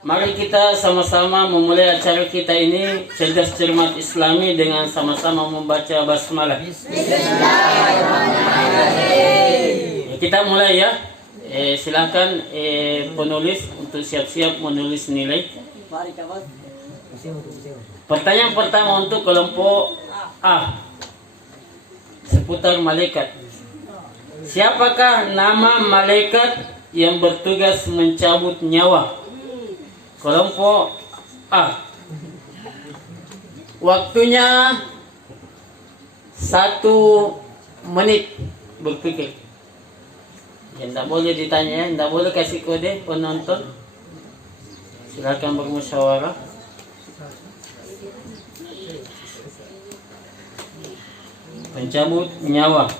Mari kita sama-sama memulai acara kita ini cerdas cermat Islami dengan sama-sama membaca basmalah. Kita mulai ya. Silakan penulis untuk siap-siap menulis nilai. Pertanyaan pertama untuk kelompok A, seputar malaikat. Siapakah nama malaikat yang bertugas mencabut nyawa? Kelompok A. Waktunya 1 menit berpikir. Ya, tidak boleh ditanya, tidak boleh kasih kode penonton. Silakan bermusyawarah. Pencabut nyawa.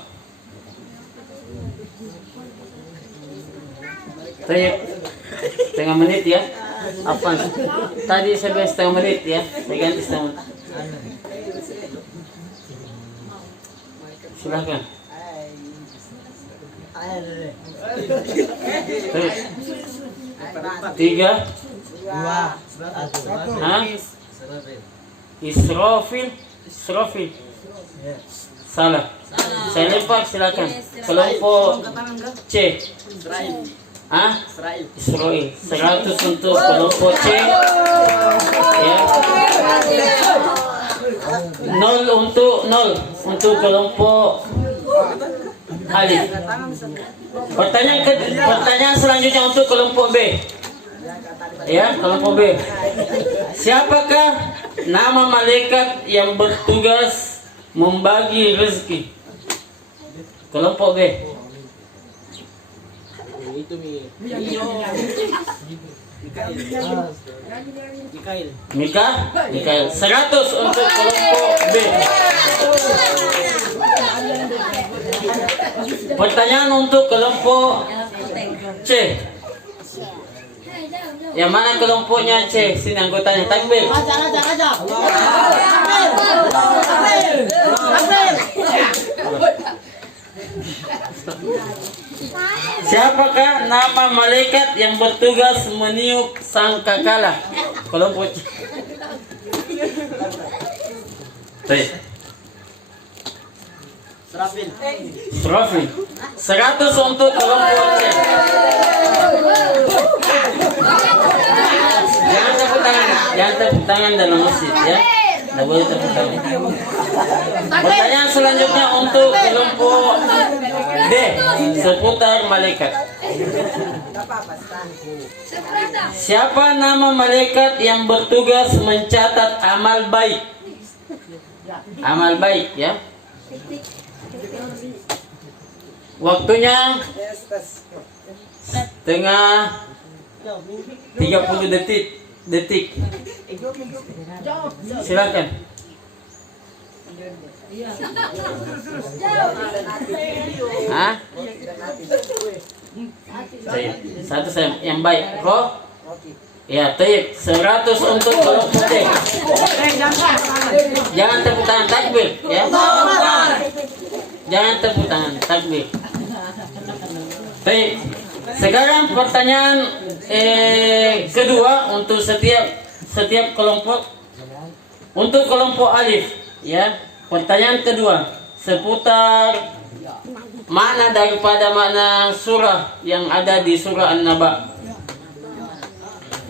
Setengah menit ya. Apa? Tadi saya bilang setengah menit ya. Saya ganti setengah menit. Silakan. Tiga. Hah? Israfil. Salah. Saya lempar, silakan. Kelompok C. Israel. 100 untuk kelompok C. Ya. 0 untuk kelompok Alif. Pertanyaan selanjutnya untuk kelompok B. Ya, kelompok B. Siapakah nama malaikat yang bertugas membagi rezeki? Kelompok B. Mikail. 100 untuk kelompok B. Pertanyaan untuk kelompok C. Yang mana kelompoknya C? Sini anggotanya, takbir. Siapakah nama malaikat yang bertugas meniup sangkakala? Kelompok C. Serafil. 100 untuk kelompok C. Jangan tepuk tangan dalam masjid ya. Tidak boleh tepuk tangan. Pertanyaan selanjutnya untuk kelompok D, seputar malaikat. Siapa nama malaikat yang bertugas mencatat amal baik? Amal baik ya. Waktunya setengah 30 detik. Silakan. Satu saya yang baik. Kok? Ya, 100 untuk kelompok D. Jangan tepuk tangan, takbir ya. Jangan tepuk tangan, takbir. Baik. Sekarang pertanyaan kedua untuk setiap kelompok. Untuk kelompok Alif ya. Pertanyaan kedua seputar makna daripada makna surah yang ada di surah An-Naba.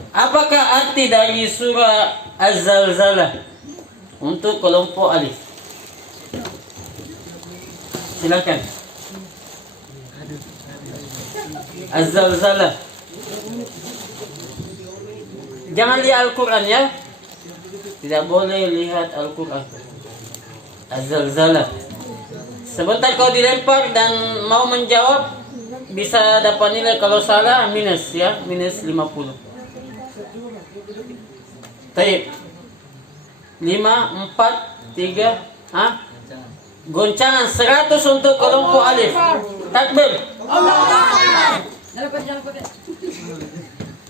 Apakah arti dari surah Az-Zalzalah untuk kelompok Alif? Silakan. Az-Zalzalah. Jangan lihat Al-Quran ya. Tidak boleh lihat Al-Quran. Az-Zalzalah. Sebentar kau dilempar dan mau menjawab, bisa dapat nilai, kalau salah minus ya, minus 50. Baik. 5, 4, 3. Goncangan 100 untuk kelompok Alif. Takbir.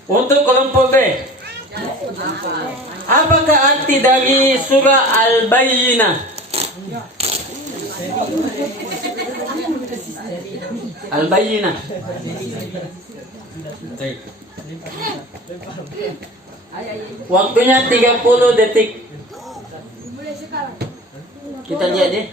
Untuk kelompok B. Apakah arti dari surah Al-Bayyinah? Al-Bayyinah. Waktunya 30 detik. Kita lihat deh.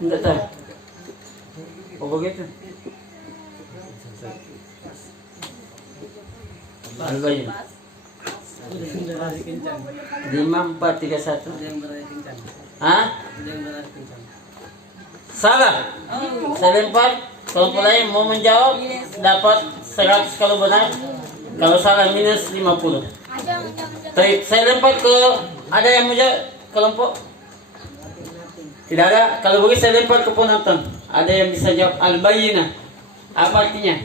Enggak tahu. Oh begitu. Albayin. 5431. Hah? Salah. Saya lempar. Kalau lain mau menjawab dapat 100 kalau benar. Kalau salah minus 50. Saya lempar ke ada yang mau jawab kelompok? Tidak ada. Kalau begitu saya lempar ke penonton. Ada yang bisa jawab al-bayyinah. Apa artinya?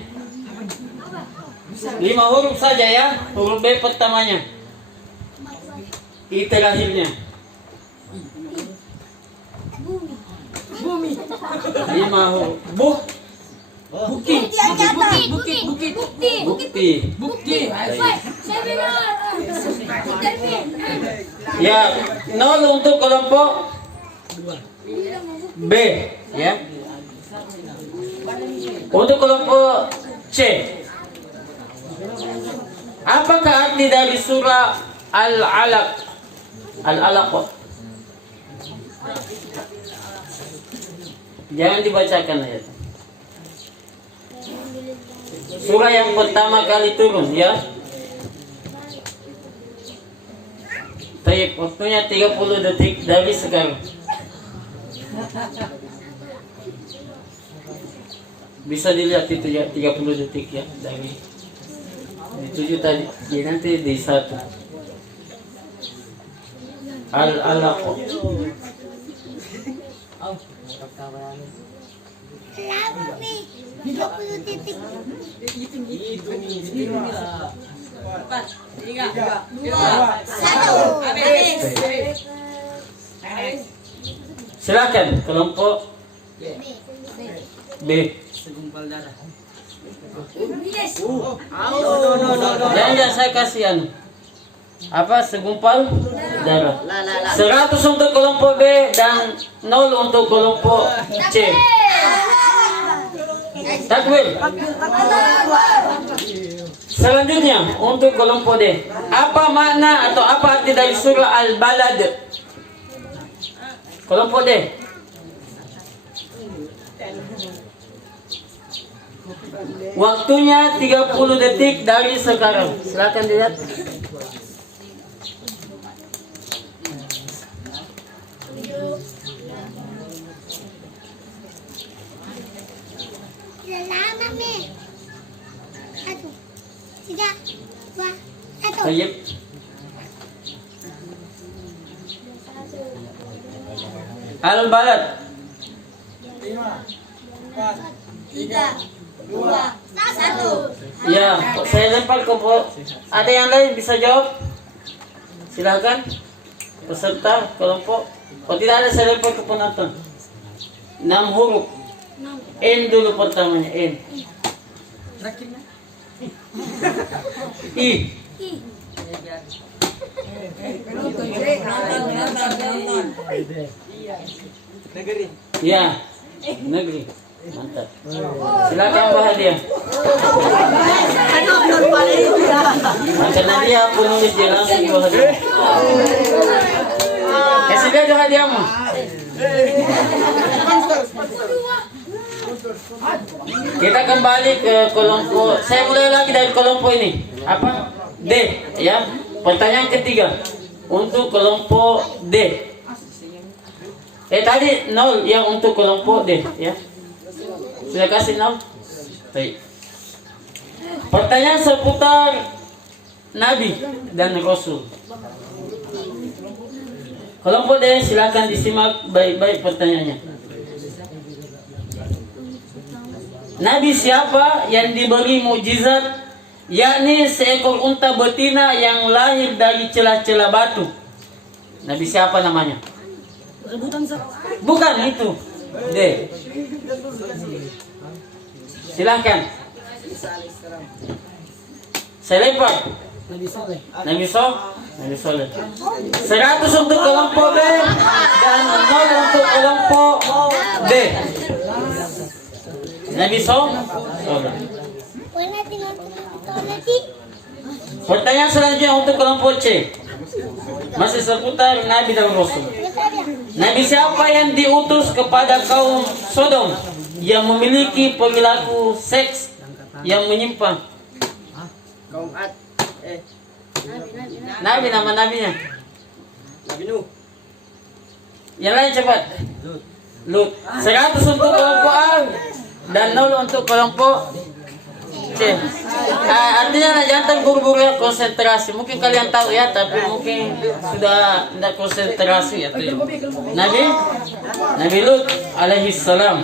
5 huruf saja ya. Huruf B pertamanya. I terakhirnya. Bumi. 5 huruf. Bukti. Ya, 0 untuk kelompok B, ya. Untuk kelompok C, apakah arti dari surah Al-Alaq? Al-Alaq. Jangan dibacakan ayat. Surah yang pertama kali turun, ya. Baik, waktunya 30 detik dari sekarang. Bisa dilihat itu ya, 30 detik ya dari di 7 tadi, ya, nanti di 1. Al-Alaq. Lama nih, 30 detik. 4, 3, 2, 1. Silakan kelompok B. segumpal darah. Jangan saya kasihan. Apa segumpal darah. 100 untuk kelompok B dan 0 untuk kelompok C. Takbir. Selanjutnya untuk kelompok D. Apa makna atau apa arti dari surah Al-Balad? Kelompok D. Waktunya 30 detik dari sekarang. Silakan dilihat. Lama nih. 1, 3, 2, 1. Baik. Al-Balad. 5, 4, 3, 2, 1. Ya, saya lempar ke ada yang lain bisa jawab? Silakan. Peserta kelompok. Oh tidak ada, saya lempar ke penonton. 6 huruf. N dulu pertamanya, N. I. Negeri. Ya, negeri. Mantap. Silakan bahagia. Karena dia penulis dia langsung bahagia. Kasih dia hadiahmu. Kita kembali ke kelompok. Saya mulai lagi dari kelompok ini. Apa? D, ya. Pertanyaan ketiga untuk kelompok D. Tadi 0 yang untuk kelompok D, ya. Sudah kasih 0? Baik. Pertanyaan seputar Nabi dan Rasul. Kelompok D, silakan disimak baik-baik pertanyaannya. Nabi siapa yang diberi mukjizat, yakni seekor unta betina yang lahir dari celah-celah batu? Nabi siapa namanya? Bukan itu. D. Silahkan. Saya lempar. Nabi Soleh. 100 untuk kelompok B dan 0 untuk kelompok D. Nabi Soleh. Wala tinggal lagi. Pertanyaan selanjutnya untuk kelompok C. Masih seputar Nabi dan Rasul. Nabi siapa yang diutus kepada kaum Sodom yang memiliki perilaku seks yang menyimpang? Kaum Ad. Nabi, nama nabinya. Nabi Nuh. Yang lain cepat. Lut. 100 untuk kelompok A dan 0 untuk kelompok C. Artinya jangan terburu-buru ya, konsentrasi. Mungkin kalian tahu ya, tapi mungkin sudah tidak konsentrasi ya. Nabi Lut alaihi salam.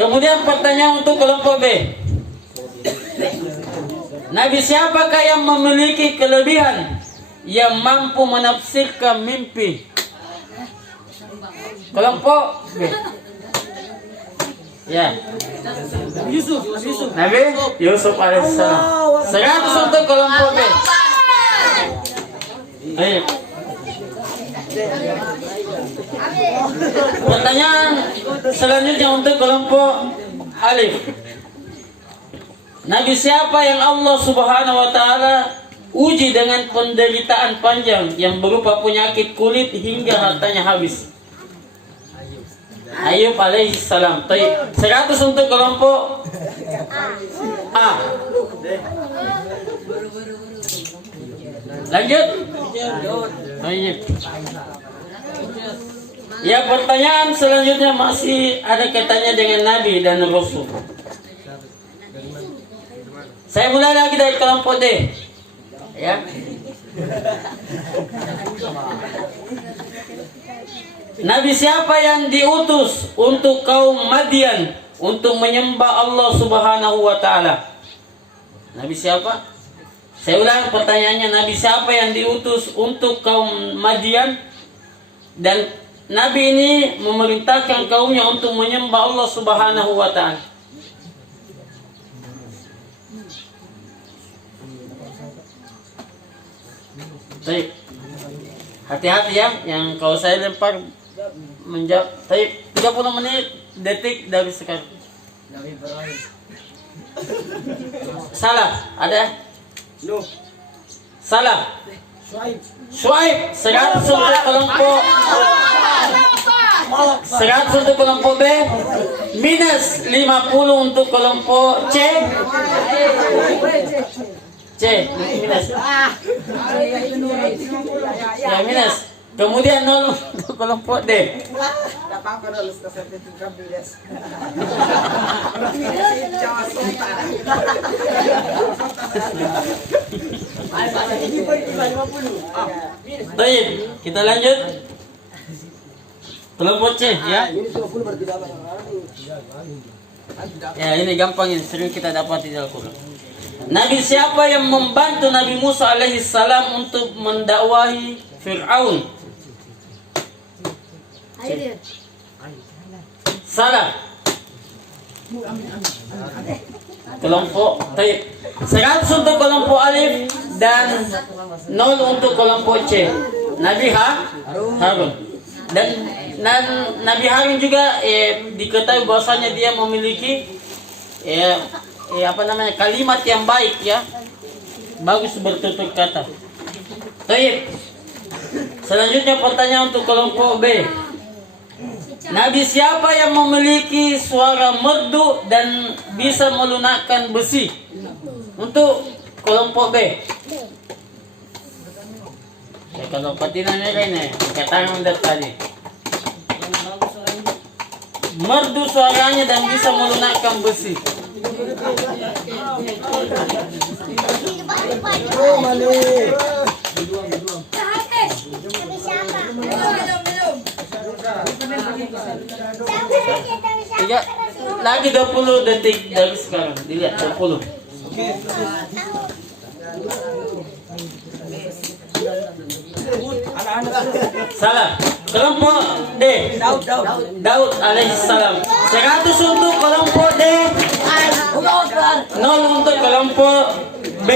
Kemudian pertanyaan untuk kelompok B. Nabi siapakah yang memiliki kelebihan yang mampu menafsirkan mimpi? Kelompok B. Ya. Nabi Yusuf alaihissalam. 100 untuk kelompok B. Ayo. Pertanyaan selanjutnya untuk kelompok Alif. Nabi siapa yang Allah Subhanahu wa taala uji dengan penderitaan panjang yang berupa penyakit kulit hingga hartanya habis? Ayub alaihi salam. 100 untuk kelompok A. Lanjut. Ayub. Ya, pertanyaan selanjutnya masih ada kaitannya dengan Nabi dan Rasul. Saya mulai lagi dari kelompok D. Ya. Nabi siapa yang diutus untuk kaum Madian untuk menyembah Allah Subhanahu wa taala? Nabi siapa? Saya ulang pertanyaannya, Nabi siapa yang diutus untuk kaum Madian dan Nabi ini memerintahkan kaumnya untuk menyembah Allah Subhanahu wa taala? Baik. Hati-hati ya, yang kalau saya lempar menjawab. Baik, 30 menit detik dari sekarang. Salah, ada? Nuh. Salah. Syuaib. 100 untuk kelompok 100 untuk kelompok B. Minus 50 untuk kelompok C. Minus. Ya, minus. Kemudian 0 untuk kelompok D. Baik, kita lanjut. Kelompok C ya. Ya, ini gampang, ini sering kita dapat di Al-Quran. Nabi siapa yang membantu Nabi Musa alaihissalam untuk mendakwahi Fir'aun? Salah. Kelompok Taib. 100 untuk kelompok Alif dan 0 untuk kelompok C. Nabi Harun. Dan Nabi Harun juga diketahui bahwasanya dia memiliki kalimat yang baik ya. Bagus bertutur kata. Baik. Selanjutnya pertanyaan untuk kelompok B. Nabi siapa yang memiliki suara merdu dan bisa melunakkan besi? Untuk kelompok B. Ya, kalau patina ini katakan tadi. Merdu suaranya dan bisa melunakkan besi. Tiga, lagi 20 detik dari sekarang. Dilihat 20. Salah. Kelompok D. Daud alaihissalam. 100 untuk kelompok D. 0 untuk kelompok B.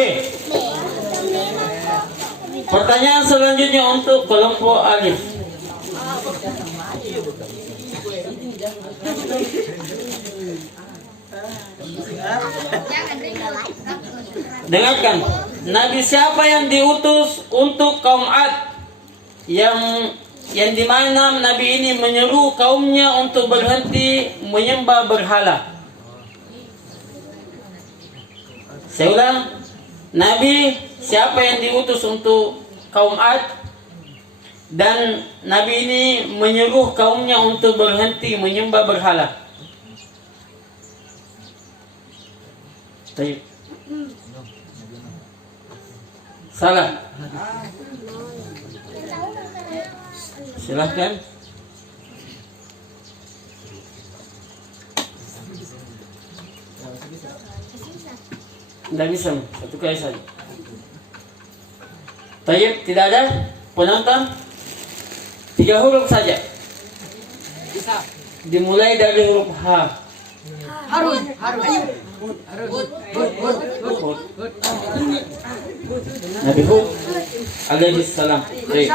Pertanyaan selanjutnya untuk kelompok alif. Dengarkan, Nabi siapa yang diutus untuk kaum Ad? Yang dimana Nabi ini menyeru kaumnya untuk berhenti menyembah berhala. Saya ulang, Nabi siapa yang diutus untuk kaum Ad? Dan Nabi ini menyuruh kaumnya untuk berhenti menyembah berhala. Baik. Salah. Silahkan. Tidak bisa, satu kali saja. Baik, tidak ada penonton. 3 huruf saja. Bisa. Dimulai dari huruf H. Harun. Hud. Nabi Hud alaihi salam. Baik.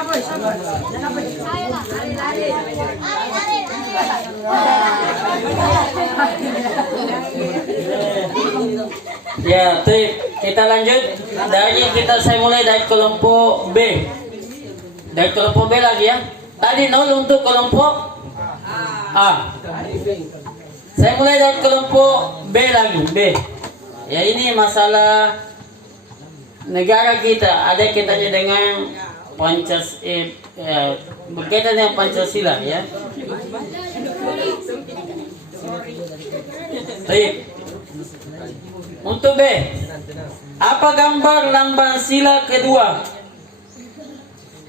Ya, baik. Kita lanjut. Saya mulai dari kelompok B. Dari kelompok B lagi ya. Tadi 0 untuk kelompok A. Saya mulai dari kelompok B lagi. B. Ya, ini masalah negara kita. Ada kaitannya dengan berkaitan dengan Pancasila ya. Baik. Untuk B, apa gambar lambang sila kedua?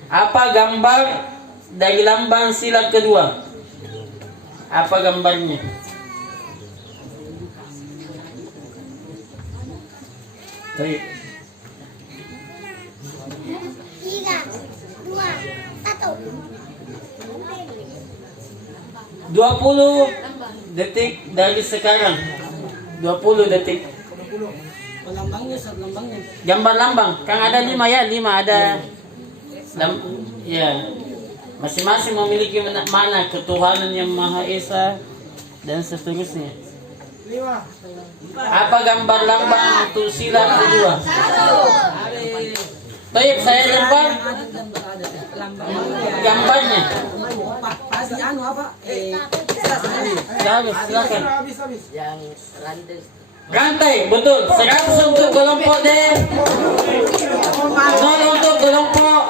Apa gambar dari lambang sila kedua? Apa gambarnya? Baik. 3, 2, 1. 20 detik dari sekarang. 20 detik. Gambar lambang. Kang ada 5 ya, 5 ada. Ya. Masing-masing memiliki mana ketuhanan yang Maha Esa dan seterusnya. Apa gambar lambang untuk sila kedua? Baik, saya lempar gambarnya. Silakan. Rantai, betul. 100 untuk kelompok D. 0 untuk kelompok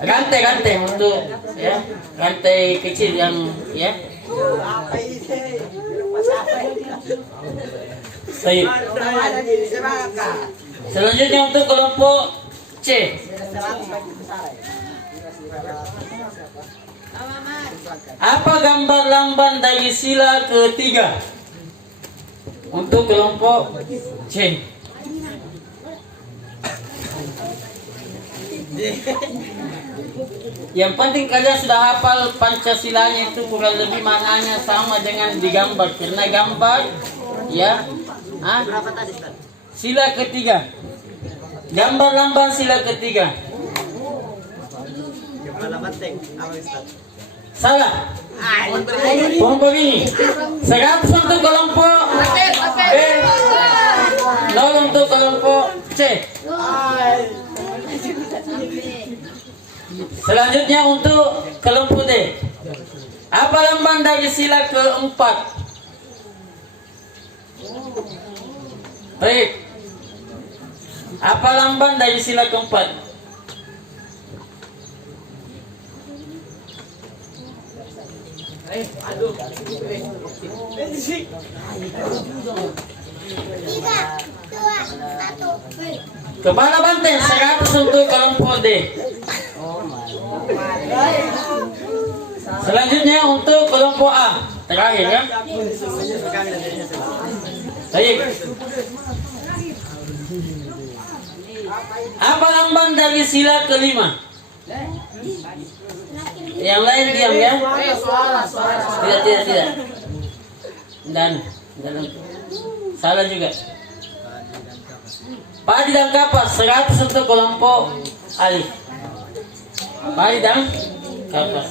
rantai untuk ya, rantai kecil yang ya. Baik. Selanjutnya untuk kelompok C. Apa gambar lambang dari sila ketiga? Untuk kelompok C. Yang penting kalian sudah hafal Pancasilanya, itu kurang lebih maknanya sama dengan digambar. Karena gambar ya, sila ketiga. Gambar lambang sila ketiga. Salah. Kelompok ini 100 untuk kelompok B, 0 untuk kelompok C. Selanjutnya untuk kelompok D. Apa lambang dari sila keempat? Baik. Apa lambang dari sila keempat? Kepala banteng 100 untuk kelompok D. Selanjutnya untuk kelompok A. Terakhir ya. Baik. Apa lambang dari sila kelima? Yang lain diam ya. Tidak. Dan salah juga. Padi dan kapas 100 untuk kelompok Alif. Balik dan kapas.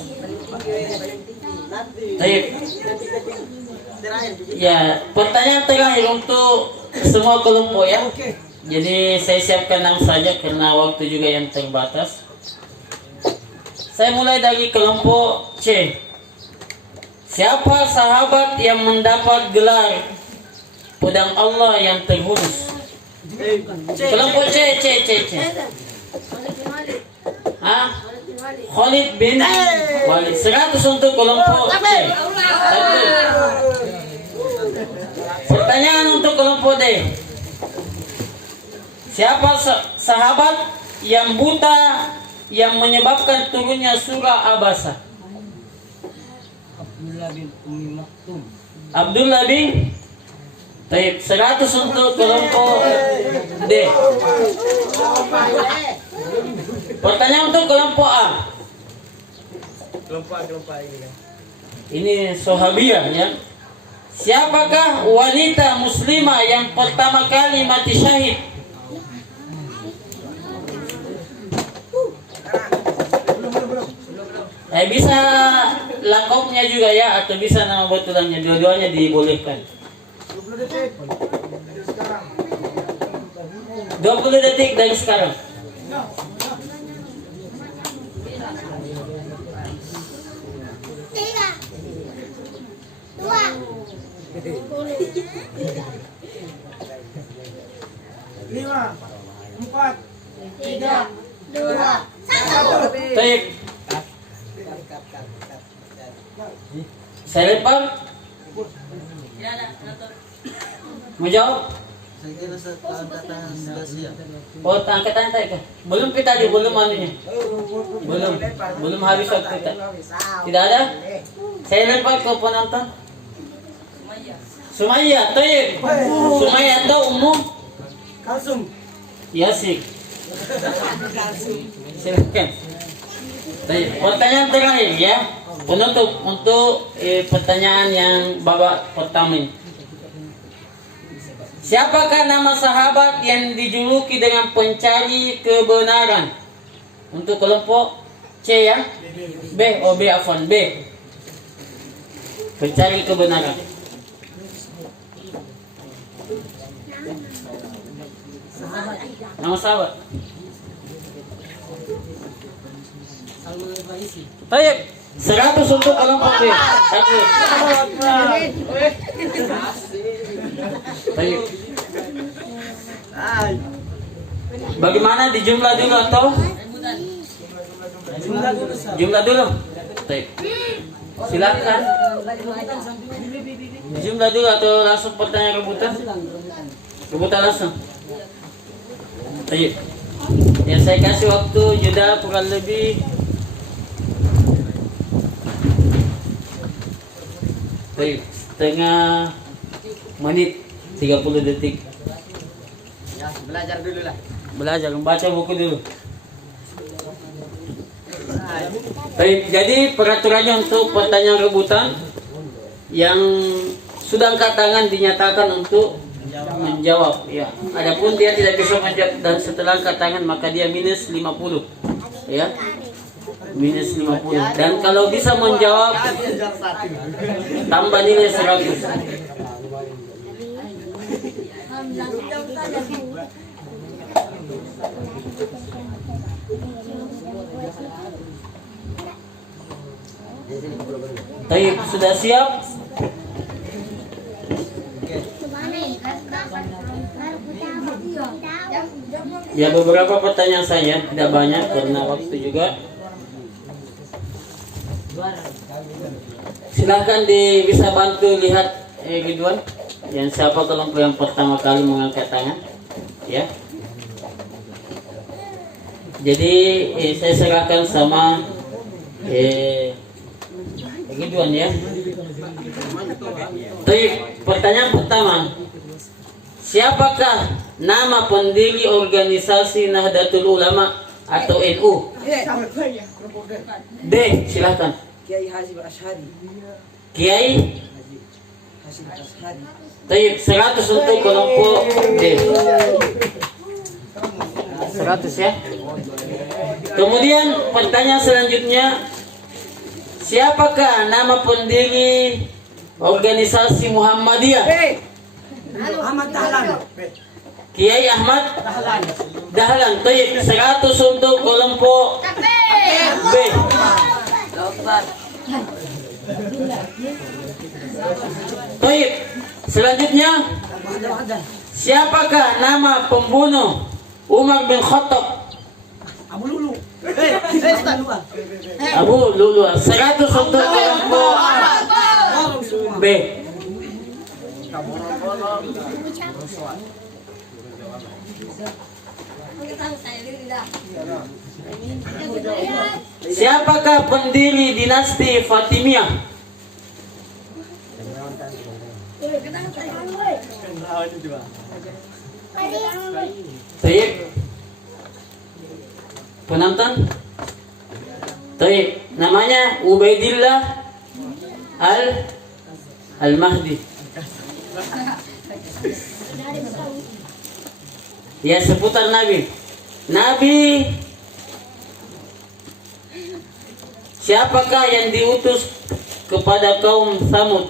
Baik. Ya, pertanyaan terakhir untuk semua kelompok ya. Jadi saya siapkan 6 saja karena waktu juga yang terbatas. Saya mulai dari kelompok C. Siapa sahabat yang mendapat gelar pedang Allah yang terhunus? Kelompok C. Hah? Khalid bin Walid. 100 untuk kelompok C. Pertanyaan untuk kelompok D. Siapa sahabat yang buta yang menyebabkan turunnya surah Abasa? Abdullah bin Ummi Maktum. Abdullah bin. Baik, 100 untuk kelompok D. Pertanyaan untuk kelompok A. Kelompok ini kan. Ini Sahabiyah ya. Siapakah wanita muslimah yang pertama kali mati syahid? Bisa lakopnya juga ya, atau bisa nama betulannya, dua-duanya dibolehkan. 20 detik dari sekarang. Tiga, dua, 5, 4, 3, 2, 1. Baik. Saya lempar. Mau jawab? Saya kira angkatan sudah siap. Oh, angkatan tak kah? Belum kita di belum anunya. Belum habis waktu kita. Tidak ada? Saya lempar ke penonton. Sumaya, Taib. Sumaya atau umum? Kalsum. Yasik. Silakan. Baik, pertanyaan terakhir ya. Penutup untuk pertanyaan yang babak pertama ini. Siapakah nama sahabat yang dijuluki dengan pencari kebenaran? Untuk kelompok C ya? B, afwan, B. Pencari kebenaran. Nama sahabat. Salman al-Farisi. Baik, 100 untuk kelompok B. Takbir. Baik. Bagaimana dijumlah dulu atau? Jumlah dulu. Baik. Silakan. Dijumlah dulu atau langsung pertanyaan rebutan? Rebutan langsung. Baik. Ya, saya kasih waktu jeda kurang lebih setengah menit 30 detik. Ya, belajar dulu lah. Belajar membaca buku dulu. Baik, jadi peraturannya untuk pertanyaan rebutan yang sudah angkat tangan dinyatakan untuk menjawab ya. Adapun dia tidak bisa menjawab dan setelah angkat tangan maka dia minus 50 ya. Minus 50. Dan kalau bisa menjawab tambah nilai 100. Baik, sudah siap? Ya, beberapa pertanyaan saya, tidak banyak karena waktu juga. Silakan bisa bantu lihat Ridwan, yang siapa kelompok yang pertama kali mengangkat tangan, ya. Jadi saya serahkan sama Ridwan ya. Baik, pertanyaan pertama. Siapakah nama pendiri organisasi Nahdlatul Ulama atau NU? D, silakan. Kiai Hasyim Asy'ari. Kiai Hasyim Asy'ari. Baik, 100 untuk kelompok D. 100 ya. Kemudian pertanyaan selanjutnya, siapakah nama pendiri organisasi Muhammadiyah? Ahmad Dahlan. Kiai Ahmad Dahlan. Tayyib, 100 untuk kelompok B. Tayyib, selanjutnya, siapakah nama pembunuh Umar bin Khattab? Abu Lulu. Abu Lulu. 100 untuk kelompok B. Siapakah pendiri dinasti Fatimiyah? Tayyib. Penonton? Tayyib. Namanya Ubaidillah Al-Mahdi. Ya, seputar Nabi. Siapakah yang diutus kepada kaum Samud?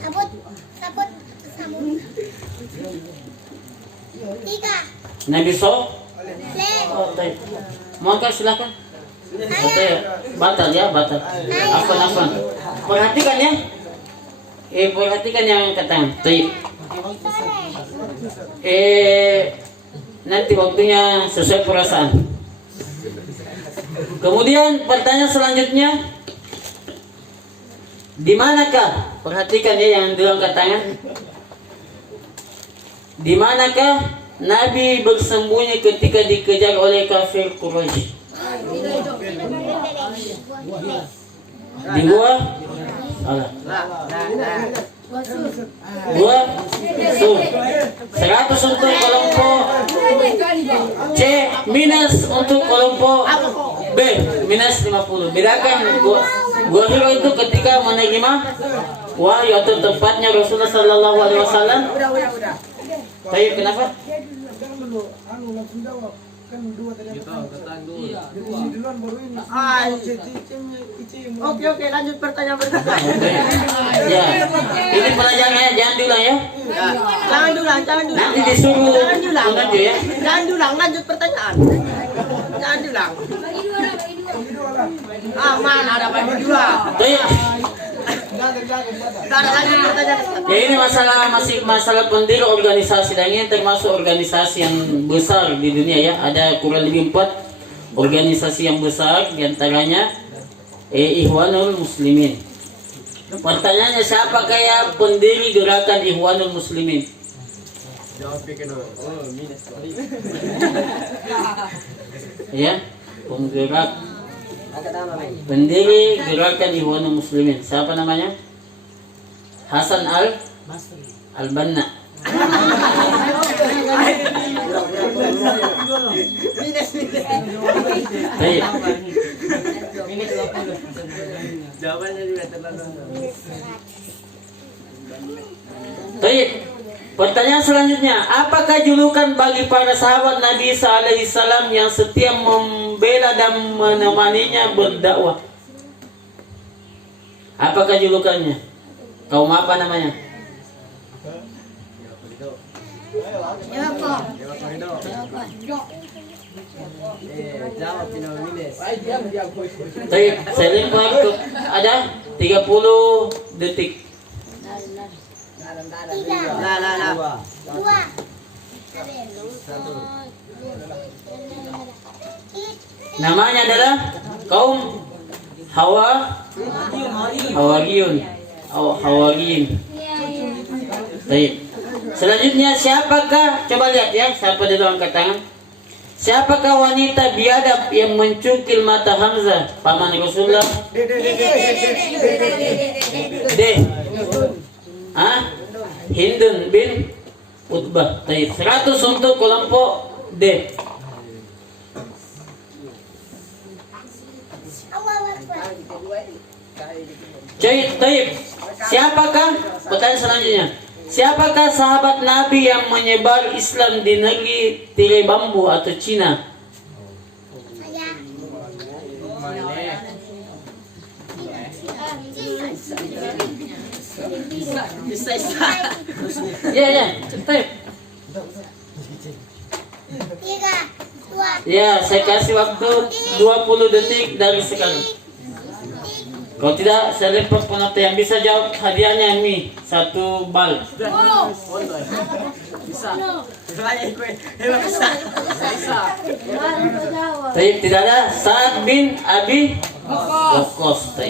Sabut. Tiga. Nabi So? Le. Oh, tayyib. Maka silakan. Oh, tayyib. Batal ya, batal. Afwan. Perhatikan ya. Perhatikan yang katakan. Tayyib. Nanti waktunya sesuai perasaan. Kemudian pertanyaan selanjutnya, di manakah? Perhatikan ya yang diangkat tangan. Di manakah Nabi bersembunyi ketika dikejar oleh kafir Quraisy? Di gua? Salah. Gua Sur. 100 untuk kelompok C, minus untuk kelompok B, minus 50. Bedakan gua hero itu ketika menerima wahyu atau tempatnya Rasulullah sallallahu alaihi wasallam. Tayyib, kenapa? Jangan dulu, langsung jawab. Kan dua tadi yang pertanyaan. Iya. Jadi si duluan baru ini. Oke, lanjut pertanyaan berikutnya. Ya, ini pelajarannya jangan diulang ya. Jangan diulang. Nanti disuruh mengacu ya. Jangan diulang, lanjut pertanyaan. Jangan diulang. Bagi dua lah. Mana ada bagi dua? Tayyib. Tidak ada lanjut pertanyaan. Ya, ini masih masalah pendiri organisasi, dan ini termasuk organisasi yang besar di dunia ya. Ada kurang lebih 4 organisasi yang besar, diantaranya Ikhwanul Muslimin. Pertanyaannya, siapa kayak pendiri gerakan Ikhwanul Muslimin? Jawab pikir dulu. Minus. Ya, penggerak pendiri gerakan Ikhwanul Muslimin. Siapa namanya? Hasan Al-Banna. Baik. Jawabannya juga terlalu. Baik. Pertanyaan selanjutnya, apakah julukan bagi para sahabat Nabi Isa alaihissalam yang setia membela dan menemaninya berdakwah? Apakah julukannya? Kaum apa namanya? Jawab final minus. Baik, saya lempar ke ada 30 detik. Lah. Dua. Namanya adalah kaum Hawariyun. Baik. Selanjutnya, siapakah? Coba lihat ya, siapa di dalam tangan? Siapakah wanita biadab yang mencukil mata Hamzah, paman Rasulullah? D. Hindun bin Utbah. Baik, 100 untuk kelompok D. Taib. Siapakah? Pertanyaan selanjutnya. Siapakah sahabat Nabi yang menyebar Islam di negeri tirai bambu atau Cina? Saya. Bisa. Ya, cepat. 3, 2, Ya, saya kasih waktu 20 detik dari sekarang. Kalau tidak, saya lempar penonton yang bisa jawab hadiahnya mie 1 bal. Tapi tidak ada Sa'ad bin Abi Waqqas.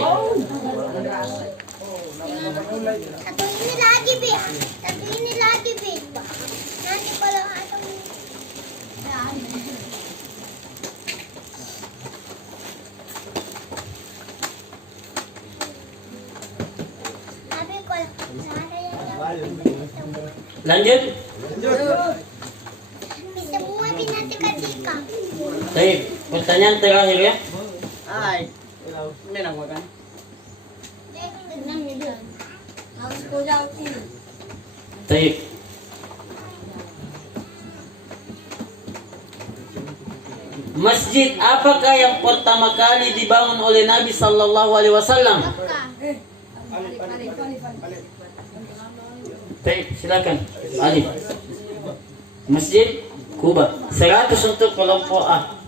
Satu ini lagi, Bi. Satu ini lagi, Bi. Nanti kalau atau tapi kalau ada yang Lanjut. bisa semua binatang kasih kau. Baik, pertanyaan terakhir ya. Ay. Menang makan. Baik. Masjid apakah yang pertama kali dibangun oleh Nabi sallallahu alaihi wasallam? Baik, silakan. Ali. Masjid Kuba. 100 untuk kelompok A.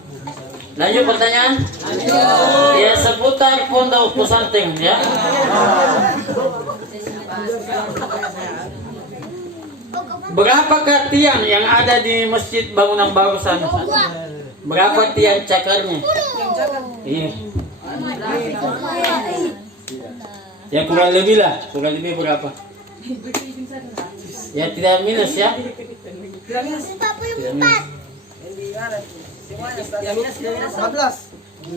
Lanjut pertanyaan. Ya, seputar pondok pesantren ya. Berapakah tiang yang ada di masjid bangunan baru sana? Berapa tiang cakarnya? Iya. Ya kurang lebih lah. Kurang lebih berapa? Ya tidak minus ya. 44.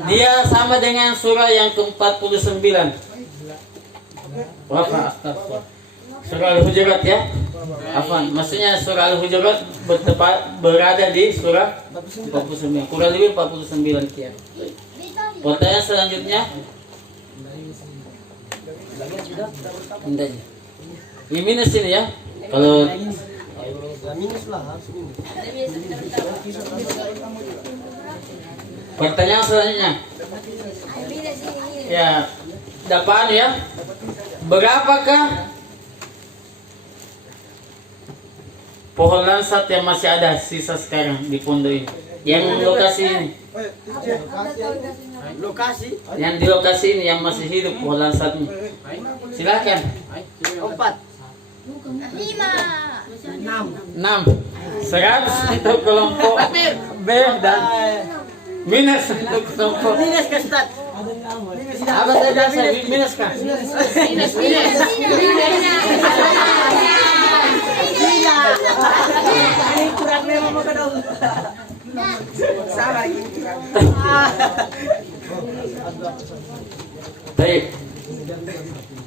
Dia sama dengan surah yang ke-49. Berapa? Surah Al-Hujurat ya. Afwan, maksudnya surah Al-Hujurat berada di surah 49. Kurang lebih 49 tiang. Pertanyaan selanjutnya. Tidak. Ini minus ini ya. Kalau minus lah, harus minus. pertanyaan selanjutnya. Ya, dapat ya. Berapakah pohon lansat yang masih ada sisa sekarang di pondok ini? Yang lokasi ini. Yang di lokasi ini yang masih hidup pohon lansatnya. Silakan. 4. 6. 100 untuk kelompok B dan minus untuk kelompok. Minus ke start. Apa saja saya minus kan? Kurang memang mau ke dong. Salah gitu. Baik.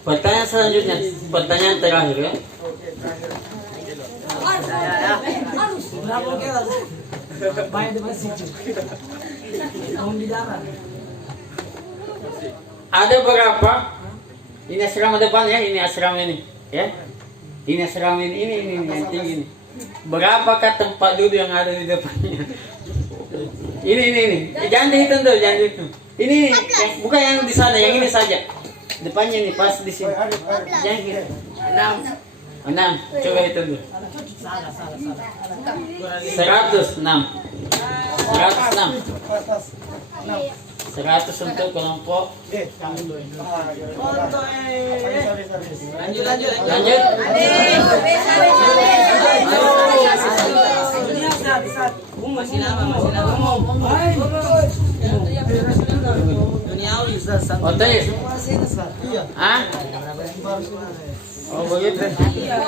Pertanyaan selanjutnya, pertanyaan terakhir ya. Ada berapa? Ini asrama depan ya, ini asrama ini, ya. Ini asrama ini yang tinggi ini. Berapakah tempat duduk yang ada di depannya? Ini. Jangan dihitung tuh, jangan dihitung. Ini bukan yang di sana, yang ini saja. Depannya ini pas di sini. Jangan gitu. 6. Coba hitung dulu. 106. 100 untuk kelompok. Lanjut. Masih lama. Duniawi Ustaz. Otois. Ah? Oh begitu.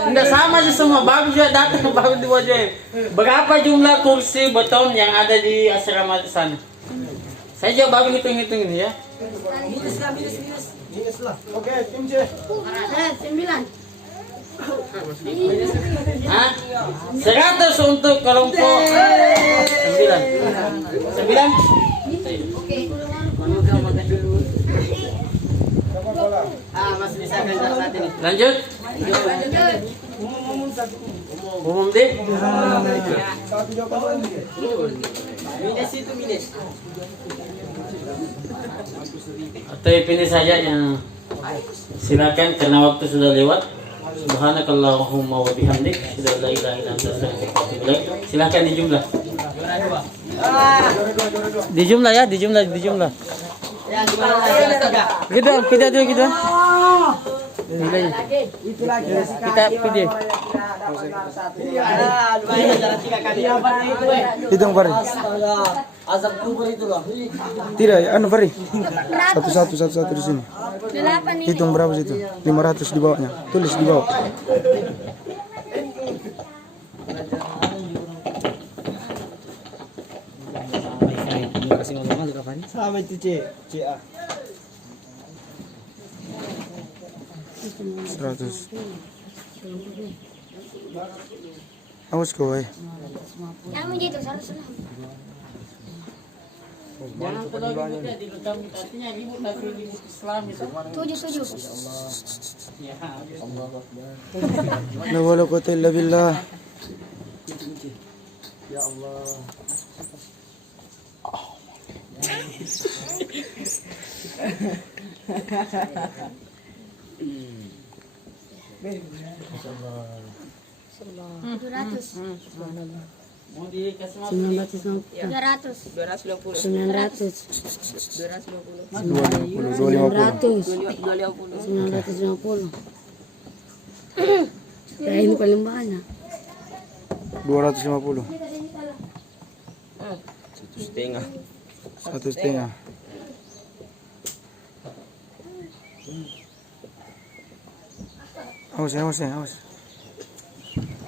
Enggak sama sih semua, bagus juga datang baru di wajah. Berapa jumlah kursi beton yang ada di asrama di sana? Saya juga baru hitung-hitung ini ya. Minus lah. Oke, tim C. 9. Hah? 100 untuk kelompok 9. 9? Masih bisa kan saat ini. Lanjut. Umum din. Satu jawaban. Minus itu minus. Atau pilih saja yang silakan karena waktu sudah lewat. Subhanakallahumma wa bihamdik, asyhadu an la ilaha illa anta, astaghfiruka wa atubu ilaik. Silakan dijumlah. Dijumlah ya, dijumlah. Ya, gimana tiga? Gitu, pindah dulu gitu. Itu lagi Kita pilih. Lumayan jalan 3 kali. Hitung Fari. Azab kubur itu loh. Tidak, anu Fari. Satu di sini. 8 ini. Hitung berapa situ? 500 di bawahnya. Tulis di bawah. Sama itu C. CA. 100. Awas kau, Kamu gitu harus senang. Jangan terlalu ribut ya, di dalam artinya ribut tapi ribut Islam itu. Tujuh. La wala quwwata illa billah. Ya Allah. Tujuh ratus. Mau dikasih maaf. 300. 250. 250. 250. Ya ini paling banyak. 250. 1,5. 1,5. Awas.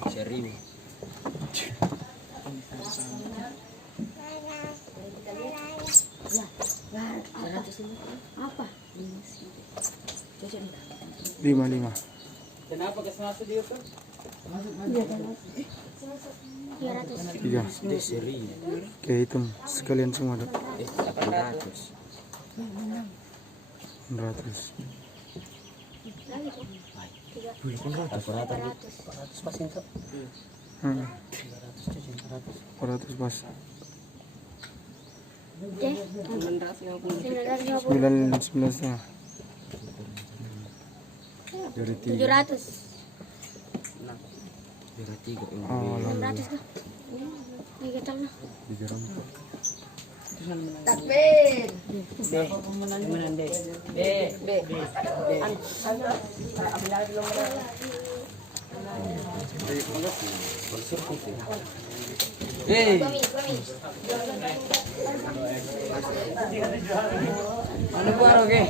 1,000. Apa? 5. Kenapa kasih masuk dia tuh? 3. Oke, hitung sekalian semua, Dok. 800. 100. Hmm. 400 pas. 9,5. 700. Oh, 600 kah? Ini kita lah. Takbir. Kami.